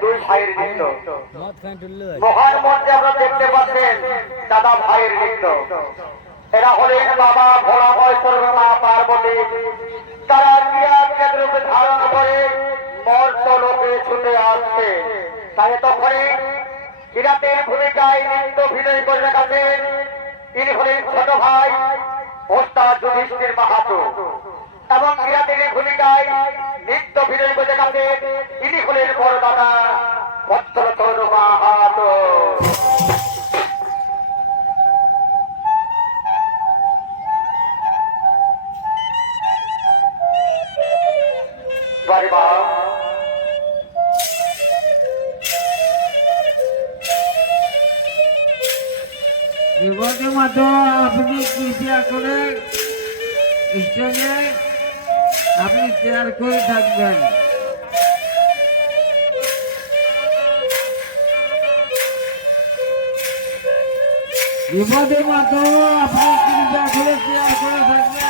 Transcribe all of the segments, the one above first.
দুই ভাইয়ের নৃত্য মহান মঞ্চে আমরা দেখতে পাচ্ছেন দাদা ভাইয়ের নৃত্য। এরা হলেন বাবা ভোলা মহেশ্বর মা পার্বতী। তারা ক্রিয়াকে রূপে ধারণ করে মর্ত লোকে ছুটে আসছে। তাই তখন কিরাতের ভূমিকায় নৃত্য অভিনয় করে দেখাচ্ছেন। তিনি হলেন ছোট ভাই ওস্তাদ যুধিষ্ঠির মাহাতো এবং কিরাতের ভূমিকায় নৃত্য অভিনয় করে দেখাচ্ছেন। তিনি হলেন বড় দাদা পদ্মলোচন মাহাতো। বিপদের মতো আপনি কৃপা করে স্টেজে আপনি শেয়ার করে থাকবেন। বিপদের মতো আপনি কৃপা করে শেয়ার করে থাকবেন।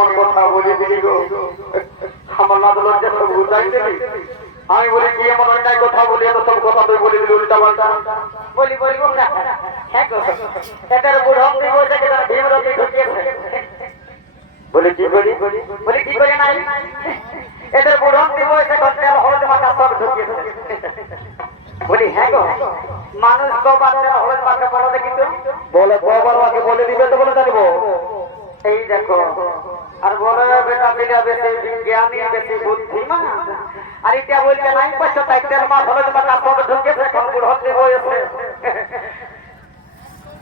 এমন কথা বলে দিলি গো, আমার না তো লজ্জা সব বুঝাই দিলি। আমি বলি কি এমন অন্যায় কথা বলি, এত সব কথা তুই বলে দিলি উল্টা পাল্টা। বলি বলবো না, হ্যাঁ গো, এটার বুড়ো বলছে কি তার ভীমরতি ঢুকিয়েছে। বলি কি বলি বলি কি করে নাই, এদের বুড়ো বলছে তেল হলুদ মাথা সব ঢুকিয়েছে। বলি হ্যাঁ গো, মানুষ কবার তেল হলুদ মাথা বলো দেখি তো, বলে কবার আমাকে বলে দিবে তো বলে জানবো। এই দেখো, আর বলে বেটা দিলে বেশি বিজ্ঞানী বেশি বুদ্ধিমান, আর এটা বলতে নাই পাচ্ছ তাই তেল মাছ হলুদ মাথা সব ঢুকিয়েছে, এখন বুড়ো বলেছে।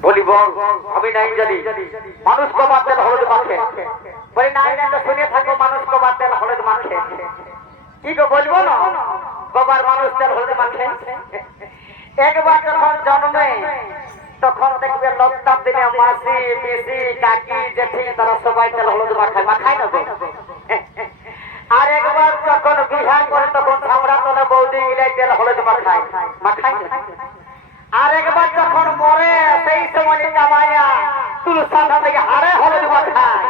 বলি বল আমি নাই জানি মানুষ কবার তেল হলুদ মাখে। বলি নাই না তো শুনে থাকো, মানুষ কবার তেল হলুদ মাখে। কি গো বলবো না, কবার মানুষ তেল হলুদ মাখে। একবার যখন জন্মে তখন দেখবে লকটাপ দিলে মাসি পিসি কাকি জেঠি তারা সবাই তেল হলুদ মাখায়, মাখায় না তো। আর একবার যখন বিহার করে তখন ঝামড়া তলে বৌদি গিলাই তেল হলুদ মাখায়, মাখায় না। আর একবার যখন মরে সেই সময় কামাইয়া তুলসাটা থেকে হারে হলুদ মাখায়,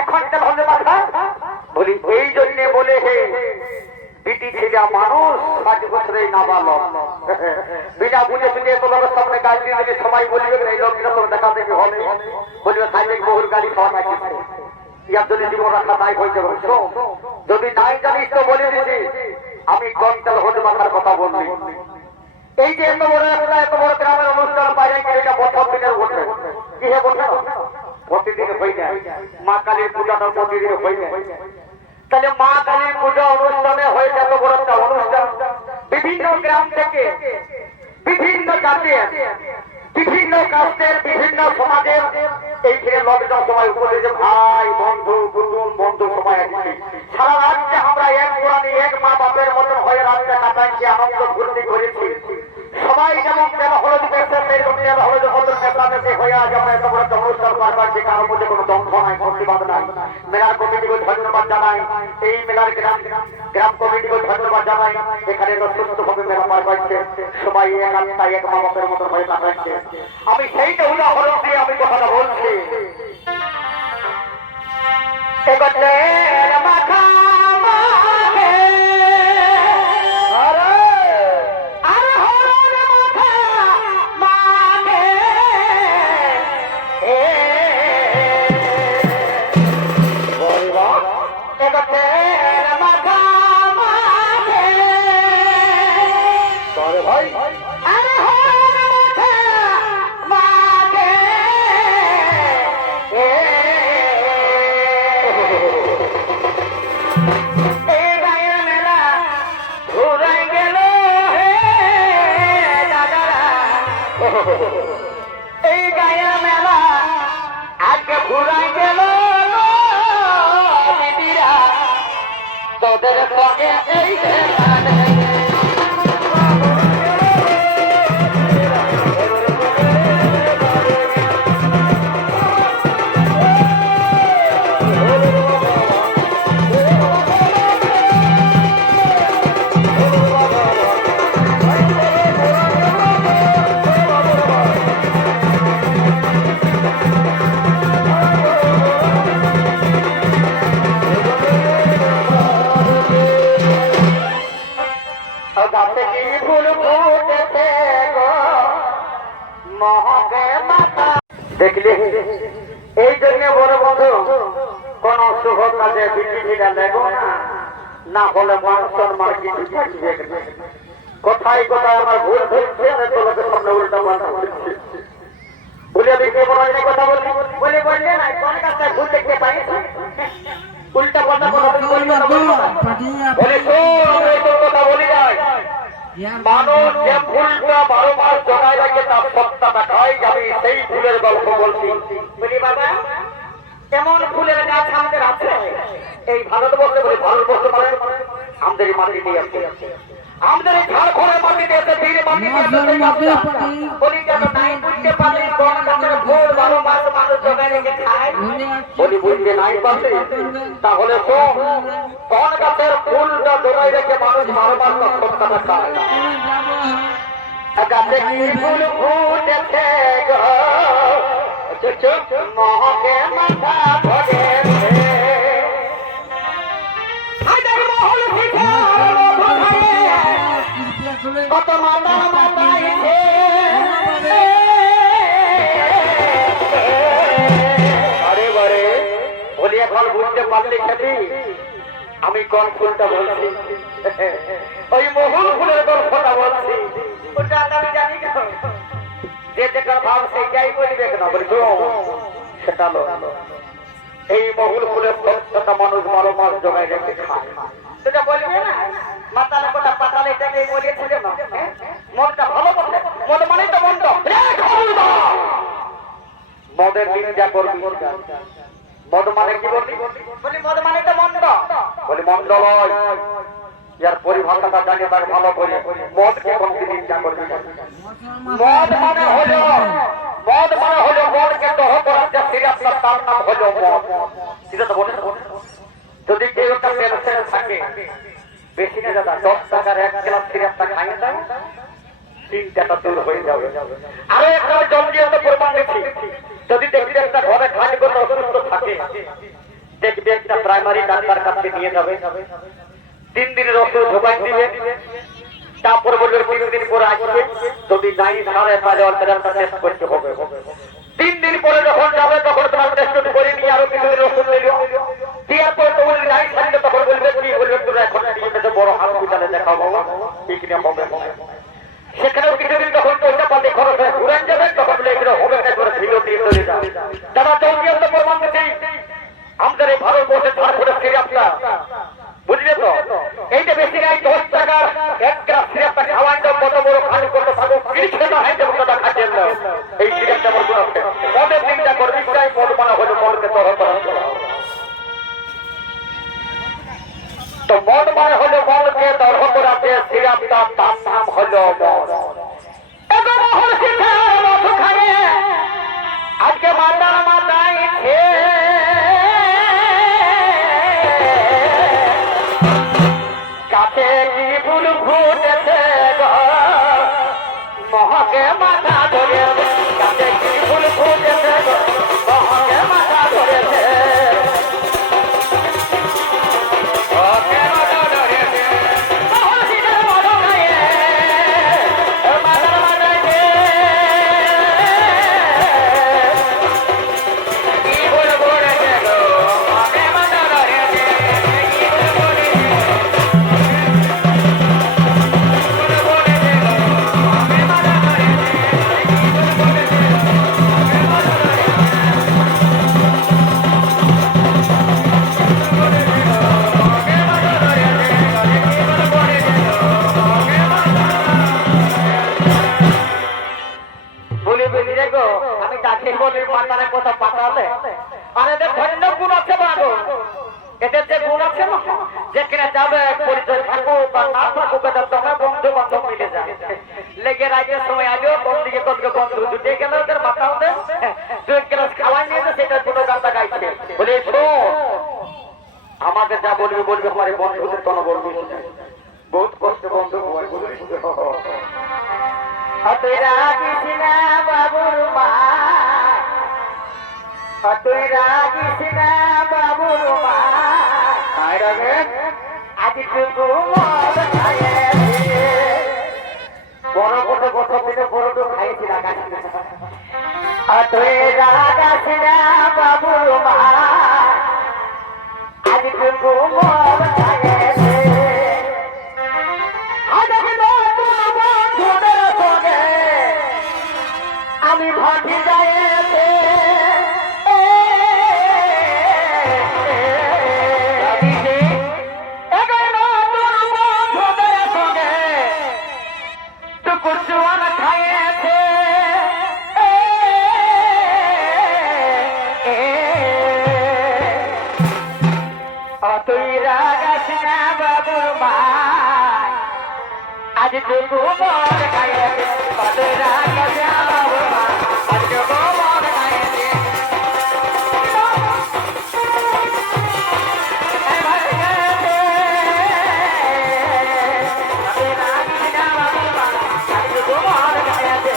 এখন তেল হলুদ মাখায়। বলি এই জন্যে বলে হে বিটি ছেলে মানুষ 5 বছরেই নাবালক, বিনা বুঝে শুনে তোমার সামনে গাড়ি দিয়ে দিলে সবাই বলবে এই লোকটা তো দেখা দেখে হলে বলবে খাইলে বহুর গাড়ি খাওয়া না কিছু ইয়ার যদি জীবন রাখা নাই হয়ে যাবে। যদি নাই জানিস তো বলে দিছি আমি কম তেল হলুদ মাখার কথা বললি। এই যে এত বড় গ্রামের অনুষ্ঠান বাইরে এটা বছর দিনের বসে কি হে বলছে প্রতিদিন হয়ে যায়, মা কালীর পূজাটা প্রতিদিন হয়ে যায়। তাহলে মা কালীর পূজা অনুষ্ঠানে হয়ে এত বড় একটা অনুষ্ঠান, বিভিন্ন গ্রাম থেকে বিভিন্ন জাতির বিভিন্ন কাস্টের বিভিন্ন সমাজের এইখানে লকডাউন সময় উপদেশে ভাই বন্ধু কুটুম বন্ধু সবাই আসছি। সারা রাজ্যে আমরা এক কোরআনে এক মা বাপের মতন হয়ে রাজ্যে কাটাইছি, আনন্দ ফুর্তি করেছি। সবাই যেমন তেল হলুদ পেয়েছে সেরকম তেল হলুদ হলুদ মেশামেশি হয়ে আজ আমরা এত বড় একটা অনুষ্ঠান পারবার, যে কারোর মধ্যে কোনো দ্বন্দ্ব নাই, প্রতিবাদ নাই। মেলার কমিটিকে ধন্যবাদ জানাই, এই মেলার গ্রাম কমিটিকে ধন্যবাদ জানাই। এখানে তো সুস্থভাবে মেলা পার পাচ্ছে, সবাই এক আত্মায় এক মা বাপের মতন হয়ে কাটাচ্ছে। আমি সেইটা উদাহরণ দিয়ে আমি কথাটা বলছি। এই গায়ের মেলা আজকে ঘুরাই গেল দিদিরা তোদের সঙ্গে এই দেখলি। এই জন্য বড় বন্ধু কোন শুভ কাজে বিচিটা দেখো না হলে মান সম্মান কিছু থাকবে। কোথায় কোথায় আমার ভুল ধরছে, আমি তোমাকে সামনে উল্টা পাল্টা বলছি। বলে আমি কে বড় কথা বলছি বলে বললে না কোন কাজটা ভুল দেখতে পাই, উল্টা পাল্টা কথা বলি না। বলে তো কথা বলি নাই, মানুষ যে ফুলটা 12 মাস জগায় রাখে তার সত্তা দেখায়। আমি সেই ফুলের গল্প বলছি। বলি বাবা এমন ফুলের গাছ আমাদের আছে এই ভারতবর্ষে, বলি ভারতবর্ষ মানে আমাদের মাটিতে আছে, আমাদের ঝাড়খণ্ডের মাটিতে আছে, বীর মাটিতে আছে। বলি কেন নাই বুঝতে পারি কোন গাছের ফুল 12 মাস মানুষ জগায় রেখে খায়। বলি বুঝতে নাই পারলে তাহলে শোন, কোন গাছের ফুলটা জগায় রেখে মানুষ 12 মাস তার সত্তাটা খায়। গাছে কি ফুল ফুটেছে গো, মহকে মাথা ধরেছে। মহল থেকে আর মধু খাইয়ে কৃপা করে কত মাতা মাতাইছে আরে বারে বলি এখন বুঝতে পারলি খেপি আমি কোন ফুলটা বলছি ওই মহুল ফুলের গল্পটা বলছি ওটা আমি জানি না যে যেটা ভাব সেইটাই বলবে না বলি সেটা লো এই মহুল ফুলের প্রত্যেকটা মানুষ 12 মাস জোগায় রেখে খায় সেটা বলবে না মাতালে কোটা পাতালে এটাকে বলেছিল না মনটা ভালো করবে মন মানে তো মন্দ মদের দিন যা করবি মদ মানে কি বললি বলি মদ মানে তো মন্দ বলি মন্দ নয় ইয়ার পরিভাষাটা জানি তার ভালো করে মদকে কোন দিন যা করবি মদ মানে হলো মদকে দহ করার যে সিরাপটা তার নাম হলো মদ সেটা তো বলে যদি কেউ একটা পেশেন্ট থাকে বেশি না দাদা 10 টাকার 1 গ্লাস সিরাপটা খাইয়ে দেয় চিন্তাটা দূর হয়ে যাবে আরো একটা জলদি আমরা প্রমাণ দেখি যদি দেখবি একটা ঘরে খালি করে অসুস্থ থাকে দেখবি একটা প্রাইমারি ডাক্তার কাছে নিয়ে যাবে 3 দিনের ওষুধ ঢোকাই দিবে তারপর বলবে 3 দিন পরে আসবে যদি নাই সারে তাহলে অল্টারনেটিভ টেস্ট করতে হবে 3 দিন পরে যখন যাবে তখন তোমার টেস্ট করে নিয়ে আরো কিছু দিন ওষুধ নিলো তারপর তো বলবি নাই সারে তখন বলবে কি বলবে তোরা এখন নিয়ে বড় হসপিটালে দেখাবো ঠিক না হবে সেখানেও কিছুদিন তখন তো ওটা পাতে খরচ হয় ঘুরেন যাবে তখন এগুলো হবে একবারে ভিডিও দিয়ে চলে যাবে যারা জলদি আমরা প্রমাণ দিচ্ছি আমাদের এই ভারতবর্ষে ছাড় করে সিরাপটা বুঝলে তো এইটা বেশি নাই 10 টাকার 1 গ্লাস সিরাপটা খাওয়ান দাও কত বড় খালি করতে থাকো কিছু না হয় যেমন কথা খাচ্ছেন না এই সিরাপটা আমার গুণ আছে মদের দিনটা করবি চাই মদ মানা হলো মদকে তরহ করা তো মদ মানে হলো মদকে তরহ করাতে সিরাপটা তার নাম হলো মদ আজকে মাতা মাতাইছে কাছে কি ফুল ফুটেছে মহকে মাথা ধরে কাছে কি ফুল ফুটেছে মহকে মাথা ধরেছে কথা পাঠালে আর এদের ধন্য গুণ আছে বাবু এদের যে গুণ আছে না যেখানে যাবে পরিচয় থাকুক বা না থাকুক এদের সঙ্গে বন্ধু বান্ধব মিলে যায় লেগে রাগের সময় আজও কোন দিকে কোন বন্ধু জুটে গেল ওদের মাথা ওদের 2 গ্লাস খাওয়াই নিয়েছে সেটা কোনো গানটা গাইছে বলে আমাকে যা বলবি বলবি আমার বন্ধুদের কোনো বলবি বহুত কষ্ট বন্ধু তুই রাখিস না বাবুর মা তুই রাখিস না বাবুর মা আজ টুকু মদ খাইয়েছি বড় বড় বছর থেকে বড় তো খাইয়েছি না তুই রাখিস না বাবুর মা আজ টুকু মদ খাইয়েছি আমি ভাটি যাইতে তুই রাগাস না বাবুর মা আজ টুকু মদ খাইয়েছে তুই রাগাস না বাবুর মা আজ টুকু মদ খাইয়েছে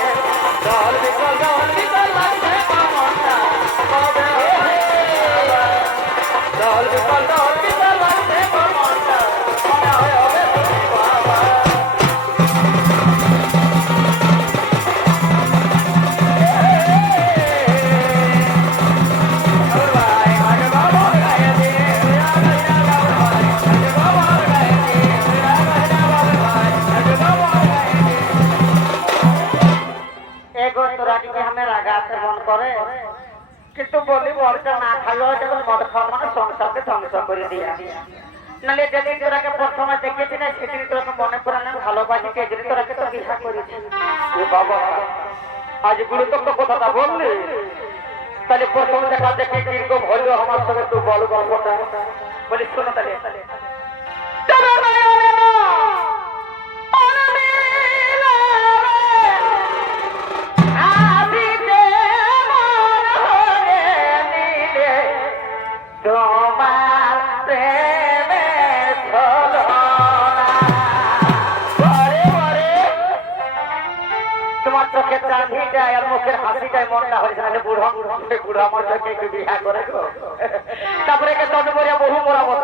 দল বিকল লাগছে মনটা দল বিকল লাগছে মনটা আছে মন করে, কিন্তু বলি মরটা না খাইও মদ খাওয়া মানে সংসারকে ধ্বংস করে দিয়া। নাহলে যেদিন তোরাকে প্রথমে দেখেছি না সেদিন তোরাকে মনে করে না ভালোবাসি, সেদিন তোরাকে তো বিবাহ করেছি। বাবা আজ গুরুত্ব কথাটা বললি, তাহলে প্রথম দেখা দেখে কিরকম হইল আমার সঙ্গে তুই বল গল্পটা। বলি শোনো তাহলে। তোমার চোখের চাঁদিটাই আর মুখের হাসিটাই মনটা হয়েছে, নাহলে বুড়া বুড়া আমার চোখে একটু বিহা করে গো। তারপরে একে তত বলিয়া বহু মোরা মত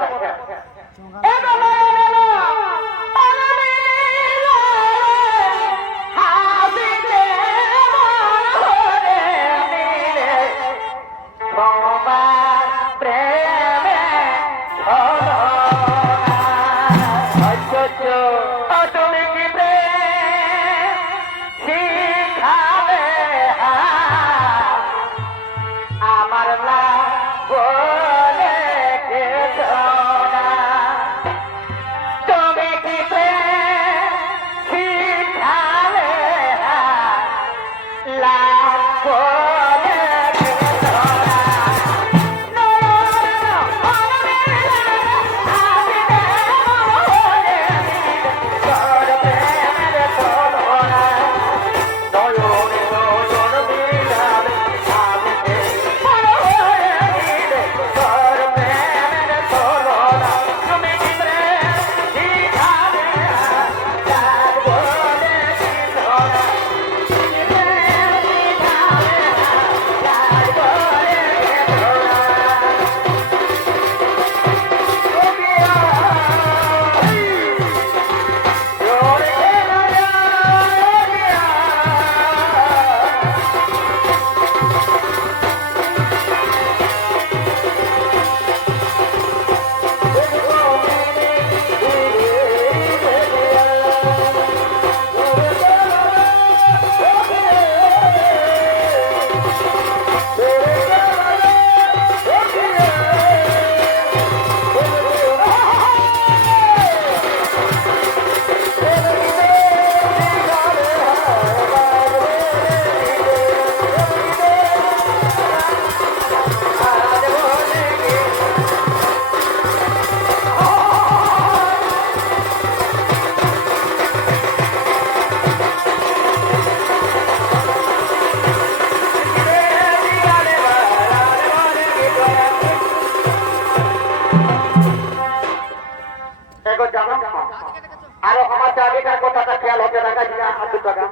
আরো আমার আগেকার কথাটা খেয়াল হবে টাকা দিয়া 2 টাকা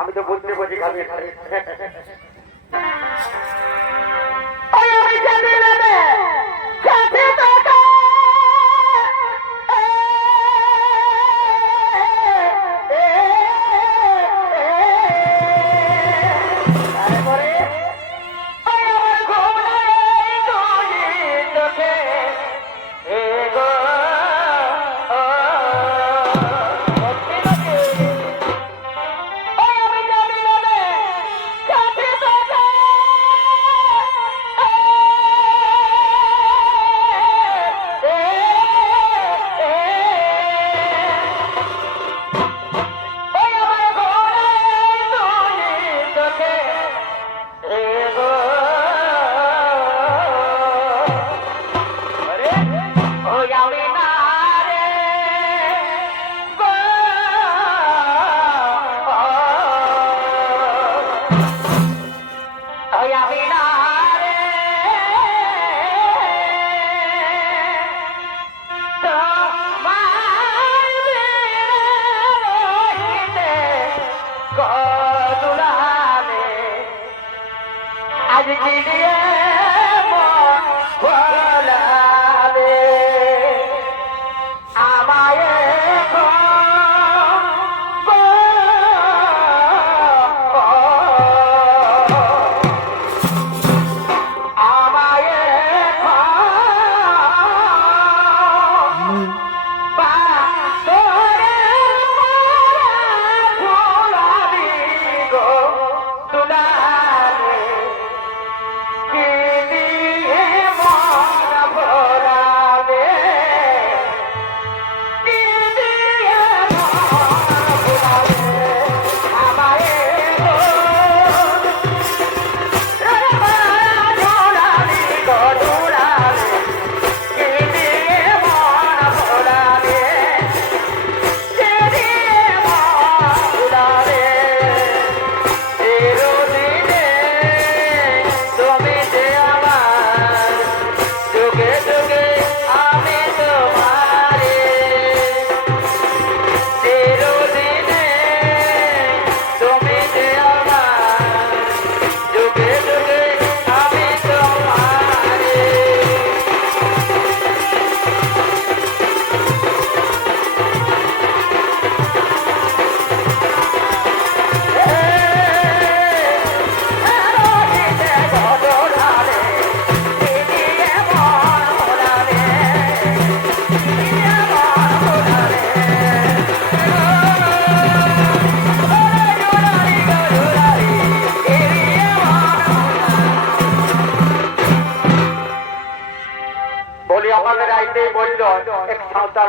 আমি তো বুঝতে বুঝি খাবি আজ কি দিয়ে ভোলাবে আমায় তুলাবে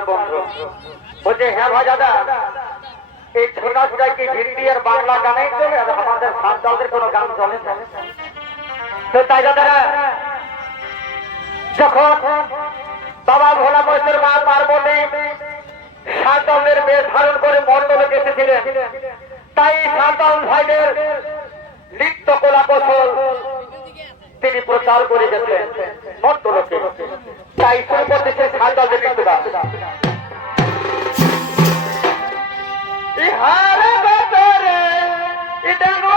বন্ধু বলছে হ্যাঁ ভাই দাদা এই ছোটাছুটাই কি হিন্দি আর বাংলা গানেই চলে আর আমাদের সাঁওতালদের কোনো গান চলে না তো তাই দাদারা যখন বাবা ভোলা মহেশ্বর মা পার্বতী সাঁওতালদের বেশ ধারণ করে মণ্ডলে এসেছিলেন তাই সাঁওতাল ভাইদের নৃত্য কলা কৌশল তিনি প্রচার করে গেছেন মণ্ডলকে তাই শুরু করতেছে সাঁওতালদের নৃত্য গান ইহারে বেতরে ইডানো